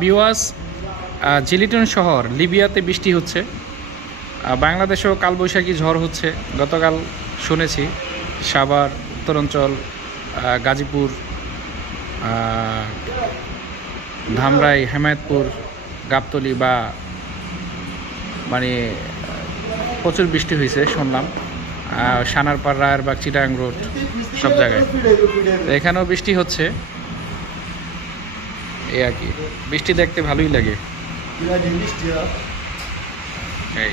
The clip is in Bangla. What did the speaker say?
ভিউয়ার্স, জিলিটন শহর লিবিয়াতে বৃষ্টি হচ্ছে। বাংলাদেশেও কালবৈশাখী ঝড় হচ্ছে। গতকাল শুনেছি সাভার, উত্তরাঞ্চল, গাজীপুর, ধামরাই, হেমায়েতপুর, গাবতলী বা মানে প্রচুর বৃষ্টি হয়েছে শুনলাম। সানারপাড়, রায়েরবাগ, চিটাগাং রোড সব জায়গায় এখানেও বৃষ্টি হচ্ছে। এই আর কি, বৃষ্টি দেখতে ভালোই লাগে। এই